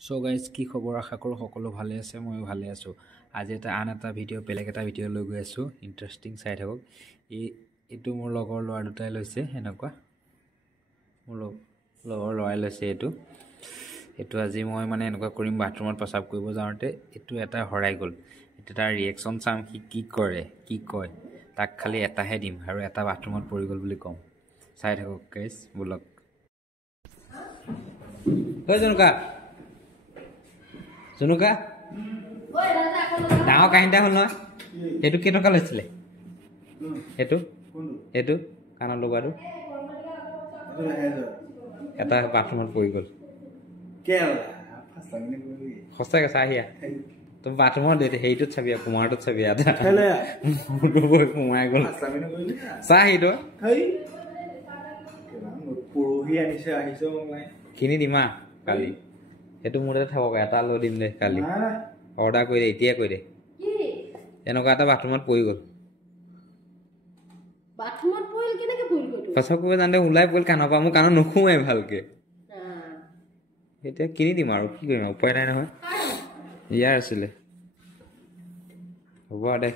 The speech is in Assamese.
সো গাইজ কি খবৰ আশা কৰোঁ সকলো ভালে আছে ময়ো ভালে আছোঁ আজি আন এটা ভিডিঅ' বেলেগ এটা ভিডিঅ' লৈ গৈ আছোঁ ইণ্টাৰেষ্টিং চাই থাকক এইটো মোৰ লগৰ ল'ৰা দুটাই লৈছে এনেকুৱা মোৰ লগৰ ল'ৰাই লৈছে এইটো আজি মই মানে এনেকুৱা কৰিম বাথৰুমত প্ৰস্ৰাৱ কৰিব যাওঁতে এইটো এটা হৰাই গ'ল এইটো তাৰ ৰিয়েকশ্যন চাম সি কি কৰে কি কয় তাক খালি এটাহে দিম আৰু এটা বাথৰুমত পৰি গ'ল বুলি ক'ম চাই থাকক গাইজ ব'লক ঐ জনুকা ডাঙৰ কাহিনী এটা হ'ল নহয় এইটো কেইটকা লৈছিলে এইটো কাণত লগোৱাটো এটা বাথৰুমত পৰি গ'ল সঁচাকৈ চাহিয়া তই বাথৰুমত হেৰিটোত চাবি কুমাৰটোত চাবি এটা সোমাই গ'ল চাহি তই কিনি দিমা কালি সেইটো মোৰ তাতে থাকক এটা লৈ দিম দে কালি অৰ্ডাৰ কৰি দে এতিয়াই কৰি দে এনেকুৱা এটা বাথৰুমত পৰি গ'ল প্ৰস্ৰাৱ কৰিব যাওঁতে ওলাই পৰিল কাণৰ পৰা মোৰ কাণত নুসুমাই ভালকে এতিয়া কিনি দিম আৰু কি কৰিম উপায় নাই নহয় ইয়াৰ আছিলে হ'ব দে